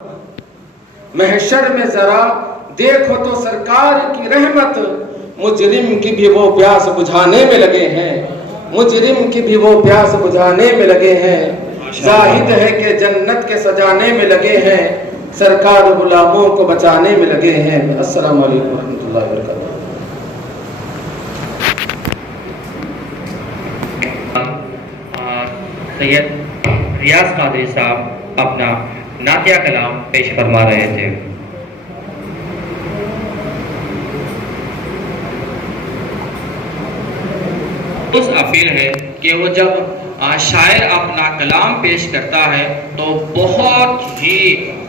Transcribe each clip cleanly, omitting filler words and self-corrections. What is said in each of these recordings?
محشر میں ذرا دیکھو تو سرکار کی رحمت، مجرم کی بھی وہ پیاس بجھانے میں لگے ہیں، مجرم کی بھی وہ پیاس بجھانے میں لگے ہیں، زاہد ہے کہ جنت کے سجانے میں لگے ہیں، سرکار غلاموں کو بچانے میں لگے ہیں۔ السلام علیکم ورحمۃ اللہ وبرکاتہ۔ سید ریاض قادری صاحب اپنا نعتیہ کلام پیش فرما رہے تھے۔ اس اپیل ہے کہ وہ جب شاعر اپنا کلام پیش کرتا ہے تو بہت ہی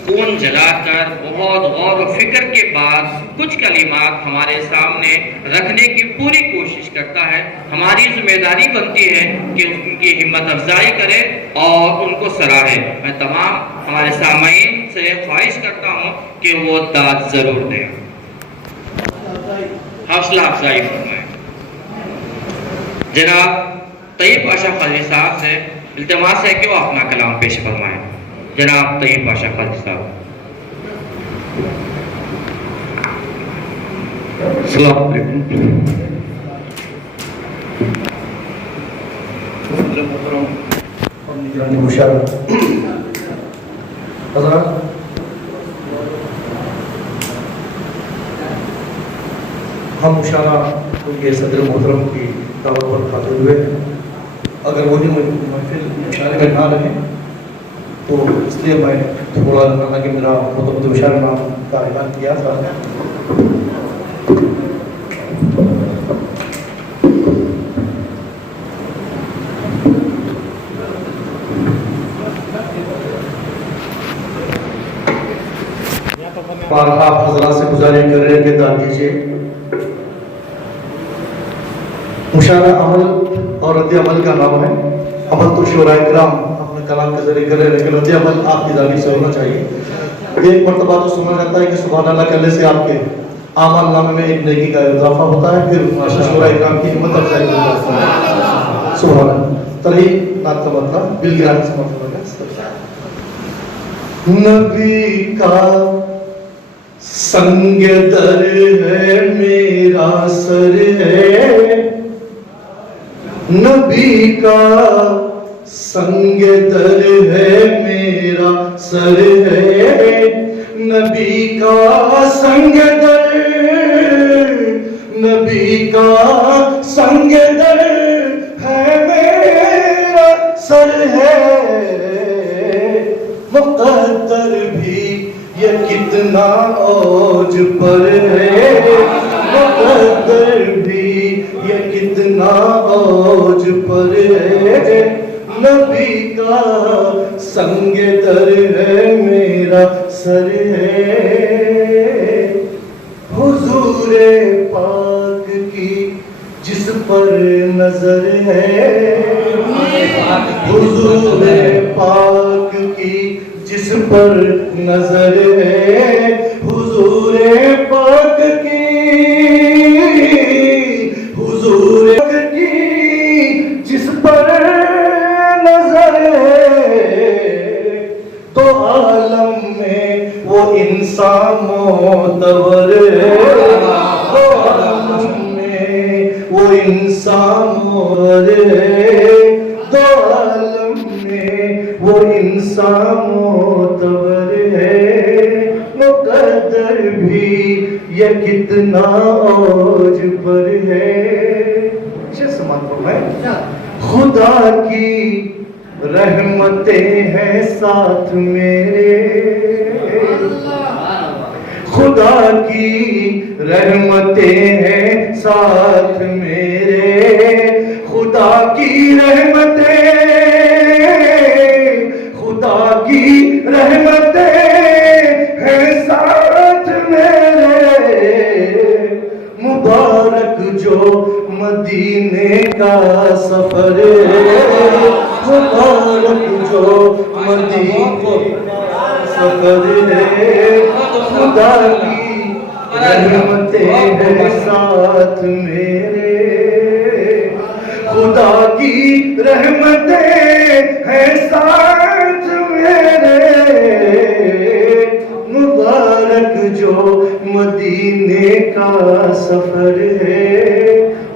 خون جلا کر، بہت غور و فکر کے بعد کچھ کلمات ہمارے سامنے رکھنے کی پوری کوشش کرتا ہے۔ ہماری ذمہ داری بنتی ہے کہ ان کی ہمت افزائی کرے اور ان کو سراہے۔ میں تمام ہمارے سامعین سے خواہش کرتا ہوں کہ وہ داد ضرور دیں، حوصلہ افزائی فرمائیں۔ جناب طیب پاشا قادری صاحب سے التماس ہے کہ وہ اپنا کلام پیش فرمائیں۔ جناب طیب پاشا قادری صاحب۔ السلام علیکم۔ محترم اور نگران مشاورہ حضرات، ہم مشاورہ کے صدر محترم کی دعوت پر کھاتے ہوئے اگر وہی محفل مشاعرے میں نہ رہے تو اس لیے میں تھوڑا کہ میرا مشاعرہ نام کا اعلان کیا تھا۔ بارہا آپ حضرات سے گزارش کر رہے ہیں کہ داد دیجیے۔ مشاعرہ عمل اور رد عمل کا نام ہے۔ عمل تو شعراء کرام اپنے کلام کے ذریعے کر رہے ہیں، لیکن رد عمل آپ کی جانب سے ہونا چاہیے۔ ایک مرتبہ تو سنا جاتا ہے کہ سبحان اللہ کرنے سے آپ کے اعمال نامے میں ایک نیکی کا اضافہ ہوتا ہے، پھر شعراء کرام کی ہمت افزائی ہوتا ہے۔ سبحان اللہ۔ ترہی نعت کا مطلب بالگرام سے مطلب ہے نبی کا سنگ در ہے میرا سر ہے، نبی کا سنگ در ہے میرا سر ہے، نبی کا سنگ در، نبی کا سنگ در ہے میرا سر ہے، مقدر بھی یہ کتنا اوج پر ہے، مقدر بھی یہ کتنا اوج پر ہے، نبی کا سنگ در ہے میرا سر ہے، حضور پاک کی جس پر نظر ہے، حضور پاک کی جس پر نظر ہے، حضور پاک کی، حضور کی جس پر نظر ہے، تو عالم میں وہ انسان معتبر ہے، تو عالم میں وہ انسان معتبر ہے، تو عالم میں وہ انسان معتبر ہے، مقدر بھی یہ کتنا اوج پر ہے۔ خدا کی رحمتیں ہیں ساتھ میرے، خدا کی رحمتیں ہیں ساتھ میرے، خدا کی رحمتیں، خدا کی رحمتیں ہیں ساتھ میرے، مبارک جو مدینے کا سفر ہے، مبارک جو مدینے کا سفر ہے، خدا کی رحمتیں ہیں ساتھ میرے، خدا کی رحمتیں ہیں ساتھ میرے، کا سفر ہے،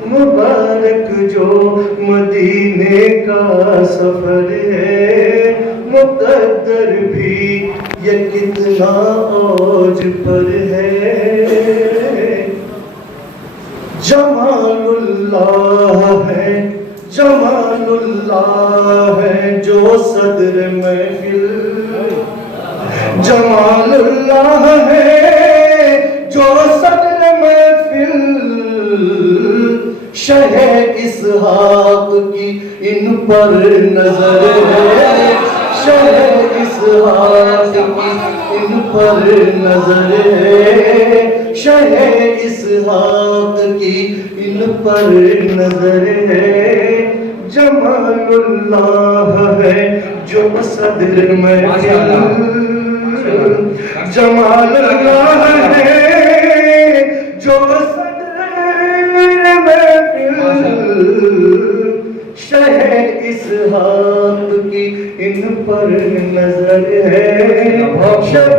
مبارک جو مدینے کا سفر ہے، مقدر بھی یہ کتنا اوج پر ہے، جمال اللہ ہے، جمال اللہ ہے جو صدر محفل، جمال اللہ ہے جو صدر محفل، شہ اسحاق کی ان پر نظر ہے، شہ اسحاق کی ان پر نظر ہے، شہ اسحاق کی ان پر نظر ہے، جمال اللہ ہے جو صدر محفل، جمال اللہ ہے جو صدر محفل، شہ اسحاق کی ان پر نظر ہے، شہ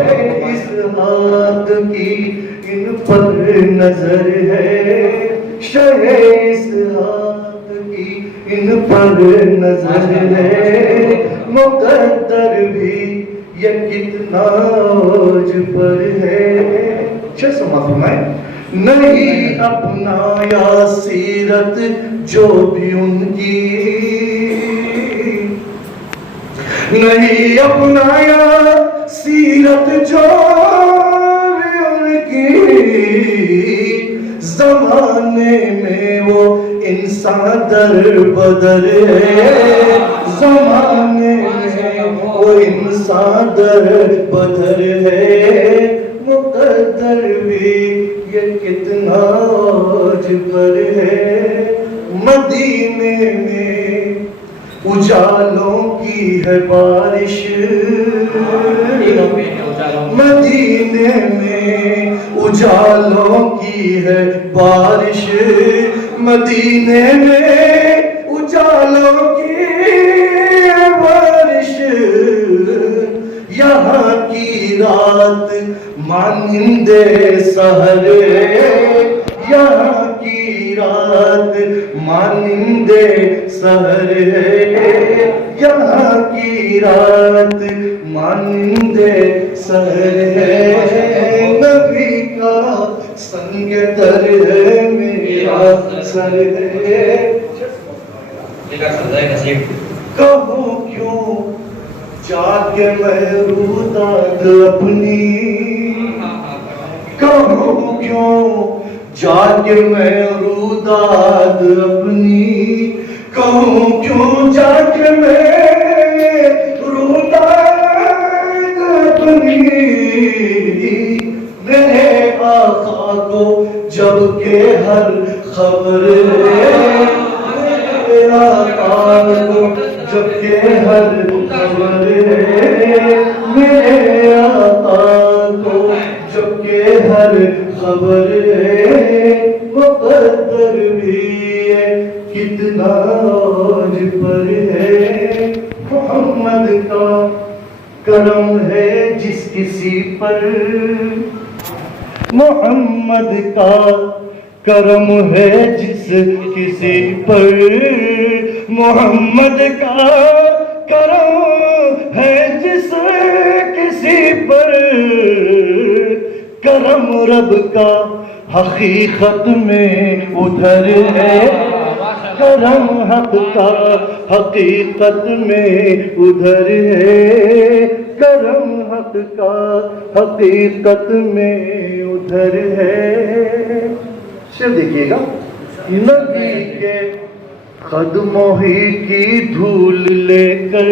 اسحاق کی ان پر نظر ہے، شہ اسحاق کی ان پر نظر ہے، مقدر بھی یہ کتنا اوج پر ہے۔ اچھا سمجھ فرمائیں، نہیں اپنایا سیرت جو بھی ان کی، نہیں اپنایا سیرت جو بھی ان کی، زمانے میں وہ انسان در بدر ہے، زمانے میں وہ انسان در بدر ہے، مقدر بھی یہ کتنا اوج پر ہے، مدینے میں اجالوں کی ہے بارش، مدینے میں اجالوں کی ہے بارش، مدینے میں اجالوں کی ہے بارش، یہاں کی رات مانند سحر ہے، یہاں کی رات مانند سحر ہے، یہاں کی رات مانند سحر ہے، نبی کا سنگ تر ہے میرا سر ہے، کہوں کیوں جا کے میں روداد اپنی، کہوں کیوں جا کے میں روداد اپنی، کہوں کیوں جا کے میں روداد اپنی، میرے آقا کو جب کہ ہر خبر ہے، میرے آقا کو جب کہ ہر خبر ہے، میرے آقا کو جب کہ ہر خبر ہے، مقدر بھی کتنا اوج پر ہے، محمد کا کرم ہے جس کسی پر، محمد کا کرم ہے جس کسی پر، محمد کا کرم ہے جس کسی پر، کرم رب کا حقیقت میں ادھر ہے، کرم حق کا حقیقت میں ادھر ہے، کرم حق کا حقیقت میں ادھر ہے۔ شعر دیکھیے گا، نبی کے قدموں ہی کی دھول لے کر،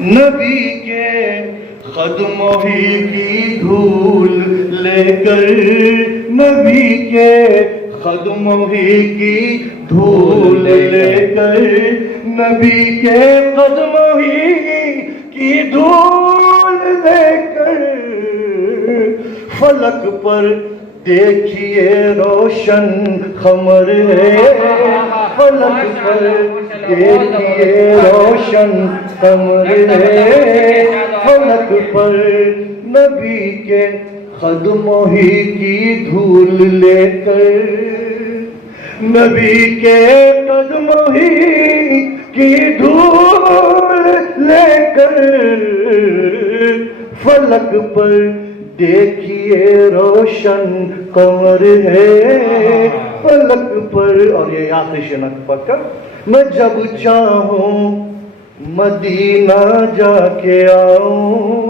نبی کے قدموں ہی کی دھول لے کر، نبی کے قدموں ہی کی دھول لے کر، نبی کے قدموں ہی کی دھول لے کر، فلک پر دیکھیے روشن قمر ہے، فلک پر دیکھیے روشن قمر ہے، فلک پر نبی کے قدموں ہی کی دھول لے کر، نبی کے قدموں ہی کی دھول لے کر، فلک پر دیکھیے روشن قمر ہے، فلک پر. اور یہ آخری شنک پڑھ کر، میں جب چاہوں مدینہ جا کے آؤں،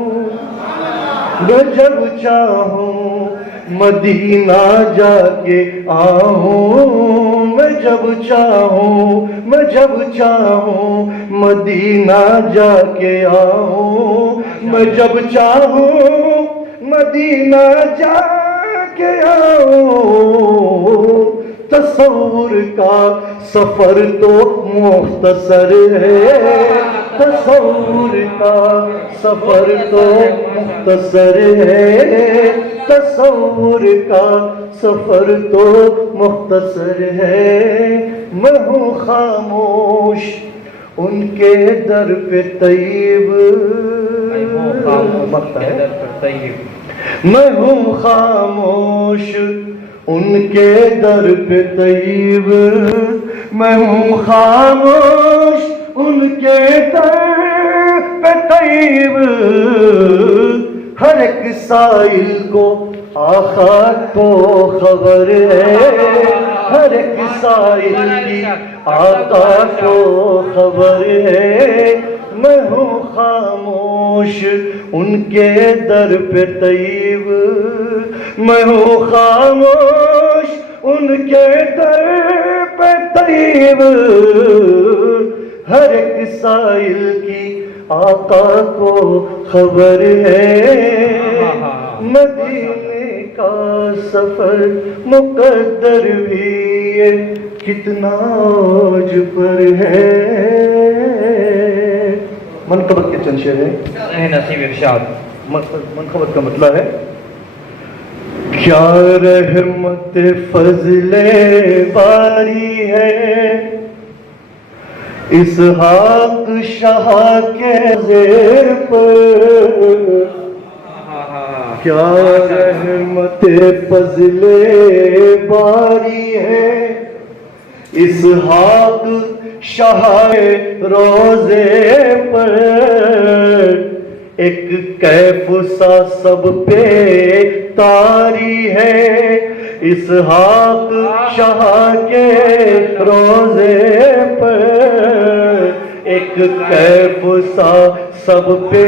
میں جب چاہوں مدینہ جا کے آؤں، میں جب چاہوں، میں جب چاہوں مدینہ جا کے آؤں، میں جب چاہوں مدینہ جا کے آؤں. تصور کا سفر تو مختصر ہے، تصور کا سفر تو مختصر ہے، تصور کا سفر تو مختصر ہے. میں ہوں خاموش ان کے در پہ طیب، میں ہوں خاموش ان کے در پہ طیب، میں ہوں خاموش ان کے در پہ طیب. ہر ایک سائل کو آقا کو خبر ہے، ہر ایک سائل کی آقا کو خبر ہے. میں ہوں خاموش ان کے در پہ طیب، میں ہوں خاموش ان کے در پہ طیب. ہر ایک سائل کی آقا کو خبر ہے، مدینے کا سفر مقدر بھی یہ کتنا اوج پر ہے. منقبت کے چند شعر ہیں. نصیب ارشاد. منقبت کا مطلب ہے، کیا رحمت فضل باری ہے اسحاق شاہ کے زیر پر، کیا رحمت فضل باری ہے اسحاق شاہ روزے پر. ایک کیف سا سب پہ طاری ہے اسحاق شاہ کے روزے پر. ایک کیف سا سب پہ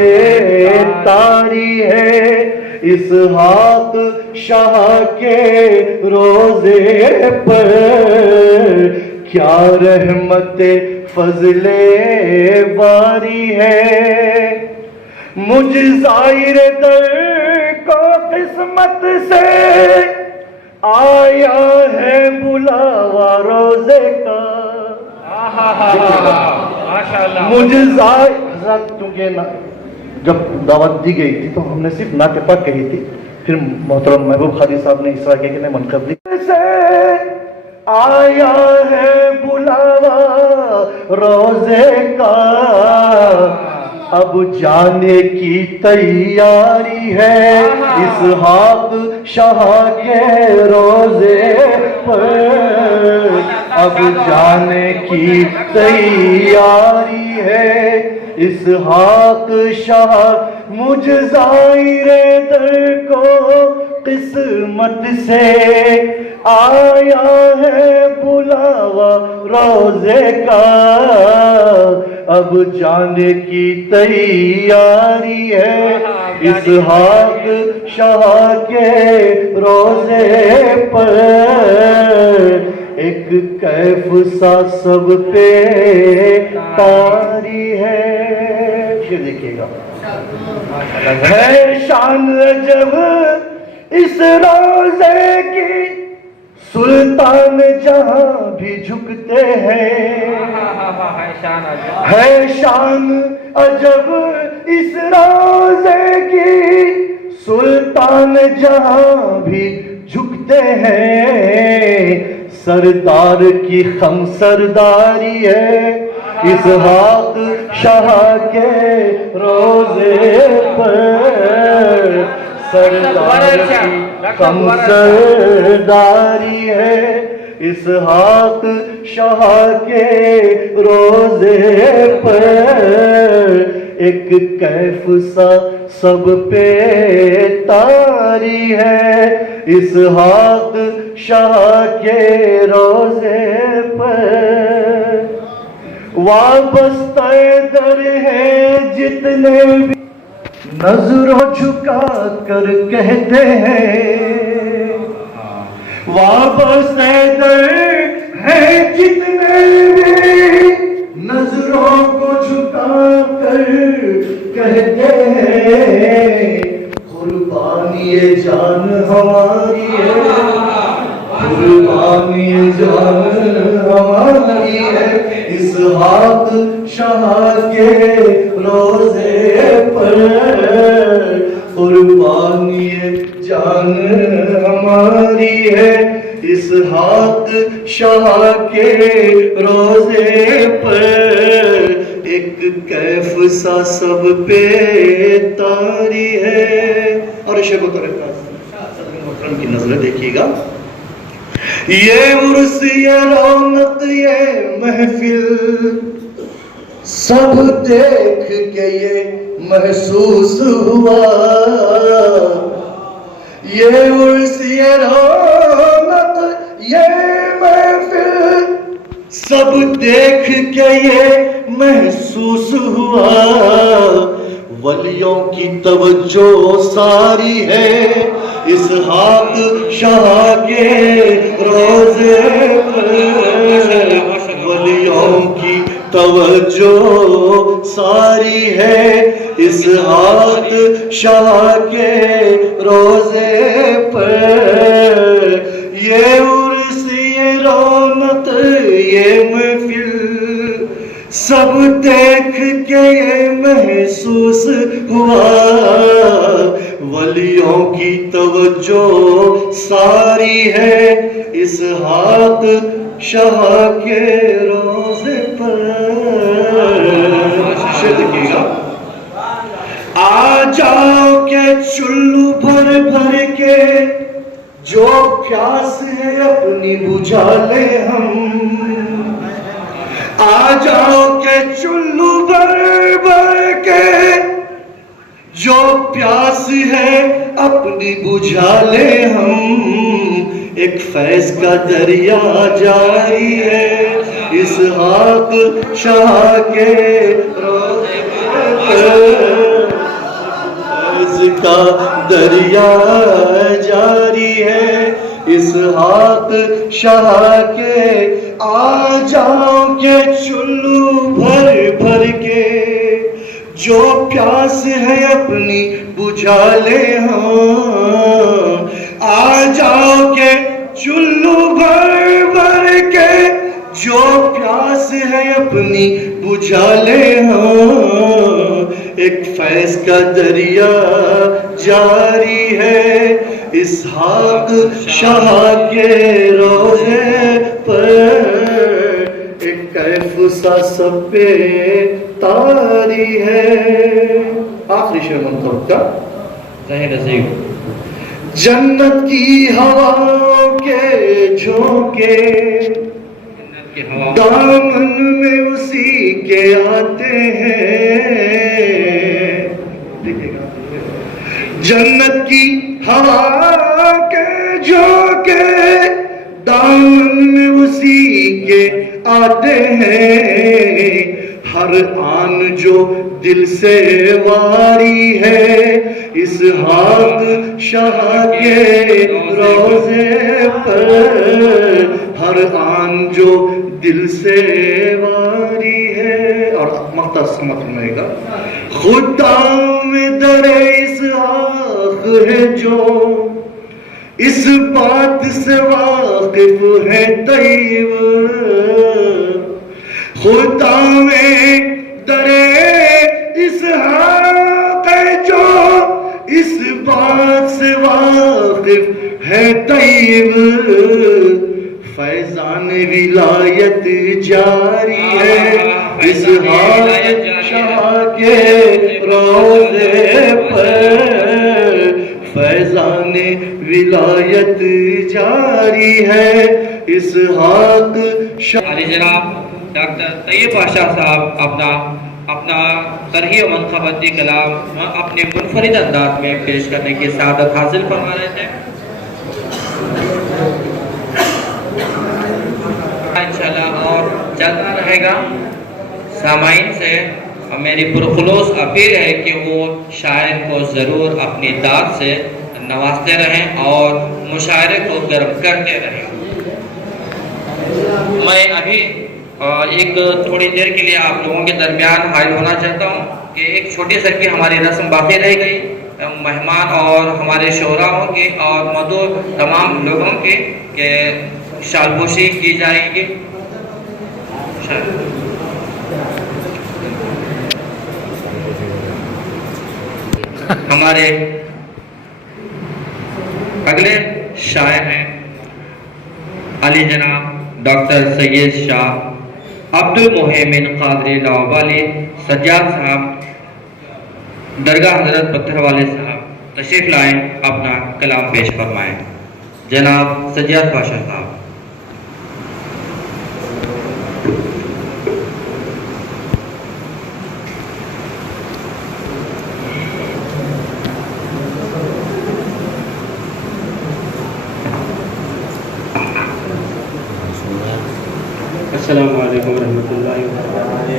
طاری ہے اسحاق شاہ کے روزے پر. کیا رحمت فضل باری ہے مجھ زائر در کو قسمت سے آیا ہے بلاوا روزے کا. مجھ زائر حضرات، کیونکہ جب دعوت دی گئی تھی تو ہم نے صرف نعت پاک کہی تھی، پھر محترم محبوب خادی صاحب نے اس طرح کہ نے منقب دی سے آیا ہے بلاوا روزے کا. اب جانے کی تیاری ہے اسحاق شاہ کے روزے پر. اب جانے کی تیاری ہے اسحاق شاہ مجھ زائر در کو قسمت سے آیا ہے بلاوا روزے کا. اب جانے کی تیاری ہے اسحاق شاہ کے روزے پر. ایک کیف سا سب پہ طاری ہے. یہ دیکھیے گا، ہے شان عجب اس روزے کی سلطان جہاں بھی جھکتے ہیں. ہے شان عجب اس روزے کی سلطان جہاں بھی جھکتے ہیں. سردار کی خم سرداری ہے اسحاق شاہ کے روزے پر. سردار کی ہم سرداری ہے اسحاق شاہ کے روزے پر ایک کیف سا سب پہ تاری ہے اسحاق شاہ کے روزے پر وابستہ در ہیں جتنے بھی نظروں جھکا کر کہتے ہیں وابستہ در ہیں جتنے بھی نظروں کو جھکا کر کہتے ہیں قربانی جان ہماری ہے قربانی جان ہماری ہے اسحاق شاہ کے روزے پر قربانی جان ہماری ہے اسحاق شاہ کے روزے پر ایک کیف سا سب پہ تاری ہے اور شیخ محترم کی نظر دیکھیے گا یہ عرس یہ رونق یہ محفل سب دیکھ کے یہ محسوس ہوا یہ عرس یہ رونق یہ محفل سب دیکھ کے یہ محسوس ہوا ولیوں کی توجہ ساری ہے اسحاق شاہ کے روزے پر ولیوں کی توجہ ساری ہے اسحاق شاہ کے روزے پر یہ عرس یہ رونق یہ محفل سب دیکھ کے یہ محسوس ہوا ولیوں کی توجہ ساری ہے اسحاق شاہ کے روزے پر دیکھیے گا آ جاؤ کہ چلو بھر بھر کے جو پیاس ہے اپنی بجھا لے ہم آ جاؤ کہ چلو بھر بھر کے جو پیاس ہے اپنی بجھا لے ہم ایک فیض کا دریا جاری ہے اسحاق شاہ کے روزے پر فیض کا دریا جاری ہے اسحاق شاہ کے آ جاؤ کہ چلو بھر بھر کے جو پیاس ہے اپنی بجھا لے ہاں آ جاؤ کہ چلو بھر بھر کے جو پیاس ہے اپنی بجھا لے ہاں ایک فیض کا دریا جاری ہے اسحاق شاہ کے روزے پر ایک کیف سا سب پہ تاری ہے آخری شعر منتخب کا ظاہر عظیم جنت کی ہواؤں کے جھونکے دامن میں اسی کے آتے ہیں جنت کی ہوا کے جھونکے دامن میں اسی کے آتے ہیں ہر آن جو دل سے واری ہے اسحاق شاہ کے روزے پر ہر آن جو دل سے واری ہے اور مقطع سمجھ فرمائے گا خدا میں در اسحاق ہے جو اس بات سے واقف ہے طیب خدا میں در اسحاق ہے جو اس بات سے واقف ہے طیب فیضان ولایت جاری ہے اسحاق شاہ کے روزے پر فیضان ولایت جاری ہے اسحاق علی جناب ڈاکٹر طیب پاشا صاحب اپنا طرحی و منقبتی کلام اپنے منفرد انداز میں پیش کرنے کی سعادت حاصل فرما رہے تھے. انشاءاللہ اور چلتا رہے گا. سامعین سے میری پرخلوص اپیل ہے کہ وہ شاعر کو ضرور اپنی داد سے نوازتے رہیں اور مشاعرے کو گرم کرتے رہیں. میں ابھی ایک تھوڑی دیر کے لیے آپ لوگوں کے درمیان حائل ہونا چاہتا ہوں کہ ایک چھوٹی سر کی ہماری رسم باقی رہ گئی. مہمان اور ہمارے شعراءوں کے اور مدعو تمام لوگوں کے کہ شال پوشی کی جائے گی. ہمارے اگلے شاعر ہیں علی جناب ڈاکٹر سید شاہ عبد المحیمن قادری لاہوری سجاد صاحب درگاہ حضرت پتھر والے صاحب تشریف لائیں اپنا کلام پیش فرمائیں. جناب سجاد پاشا صاحب. السلام علیکم ورحمۃ اللہ وبرکاتہ.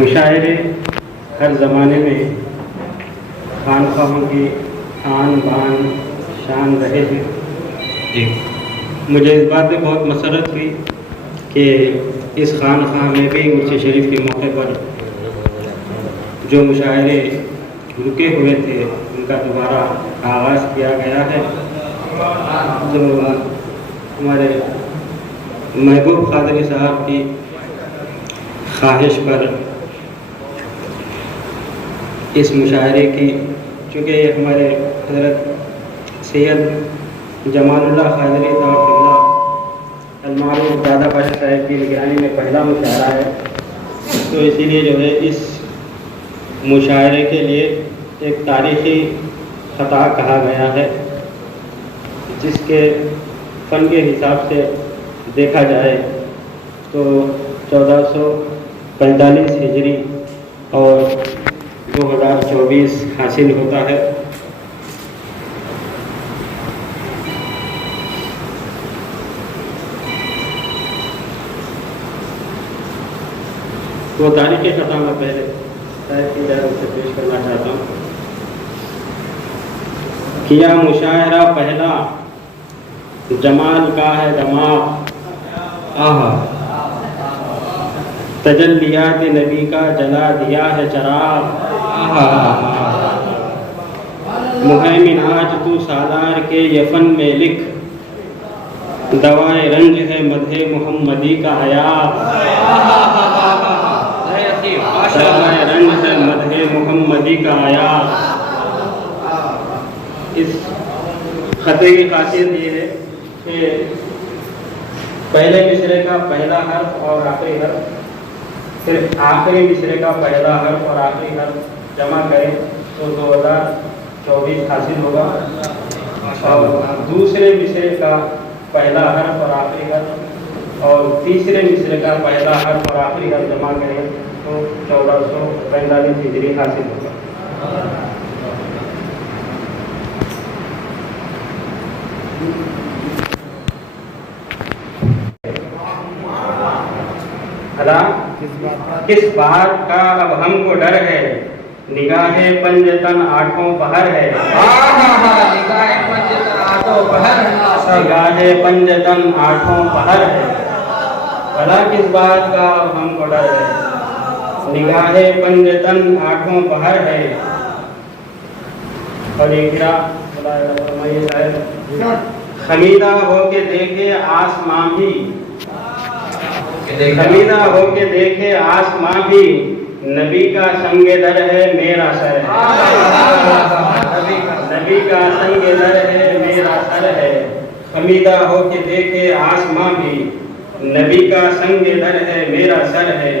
مشاعرے ہر زمانے میں خانقاہوں کی آن بان شان رہے ہیں. مجھے اس بات پہ بہت مسرت ہوئی کہ اس خانقاہ میں بھی عرس شریف کے موقع پر جو مشاعرے رکے ہوئے تھے ان کا دوبارہ آغاز کیا گیا ہے. تو ہمارے محبوب قادری صاحب کی خواہش پر اس مشاعرے کی، چونکہ ہمارے حضرت سید جمال اللہ قادری اللہ المعروف دادا پاشا صاحب کی نگرانی میں پہلا مشاعرہ ہے، تو اسی لیے جو ہے اس مشاعرے کے لیے ایک تاریخی خطا کہا گیا ہے، جس کے فن کے حساب سے دیکھا جائے تو 1445 ہجری اور 2024 حاصل ہوتا ہے. وہ تاریخی خطا میں پہلے شاید کی جائے اسے پیش کرنا چاہتا ہوں. کیا مشاعرہ پہلا جمال کا ہے دماغ، تجلیات نبی کا جلا دیا ہے چراغ. مہیمن آج تو سالار کے یفن میں لکھ، دوائے رنج ہے مدح محمدی کا حیات. دوائے رنج ہے مدح محمدی کا حیات. اس خطے کی خاصیت یہ ہے کہ پہلے مصرے کا پہلا حرف اور آخری حرف، پھر آخری مصرے کا پہلا حرف اور آخری حرف جمع کریں تو 2024 حاصل ہوگا، اور دوسرے مصرے کا پہلا حرف اور آخری حرف اور تیسرے مصرے کا پہلا حرف اور آخری حرف جمع کریں تو 1445 ہجری حاصل ہوگا. کس بات کا اب ہم کو ڈر ہے، نگاہ پنجتن آٹھوں پہر ہے. نگاہ پنجتن آٹھوں پہر ہے. بھلا کس بات کا اب ہم کو ڈر ہے، نگاہ پنجتن آٹھوں پہر ہے. اور ایک خمیدہ ہو کے دیکھے آسماں بھی، خمیدہ ہو کے دیکھے آسماں بھی، نبی کا سنگ در ہے میرا سر ہے. نبی کا سنگ در ہے میرا سر ہے. خمیدہ ہو کے دیکھے آسماں بھی، نبی کا سنگ در ہے میرا سر ہے.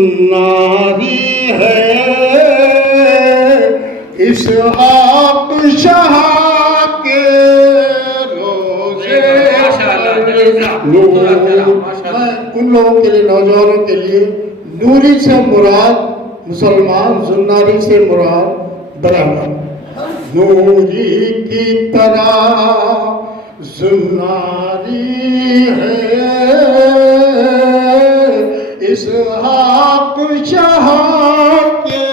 زناری ہے اسحاق شاہ کے روزے نور. میں ان لوگوں کے لیے، نوجوانوں کے لیے، نوری سے مراد مسلمان، زناری سے مراد برہمن. نوری کی طرح زناری ہے اسحاق شاہ کے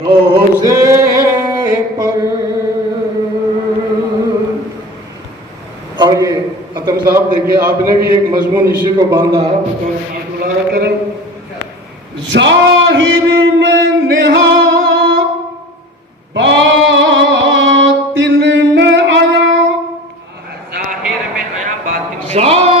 روزے پر. اور یہ ختم صاحب دیکھیے، آپ نے بھی ایک مضمون اسی کو باندھا ہے. بتایا کریں ظاہر میں نہا باطن میں آیا، ظاہر میں آیا باطن میں ظاہر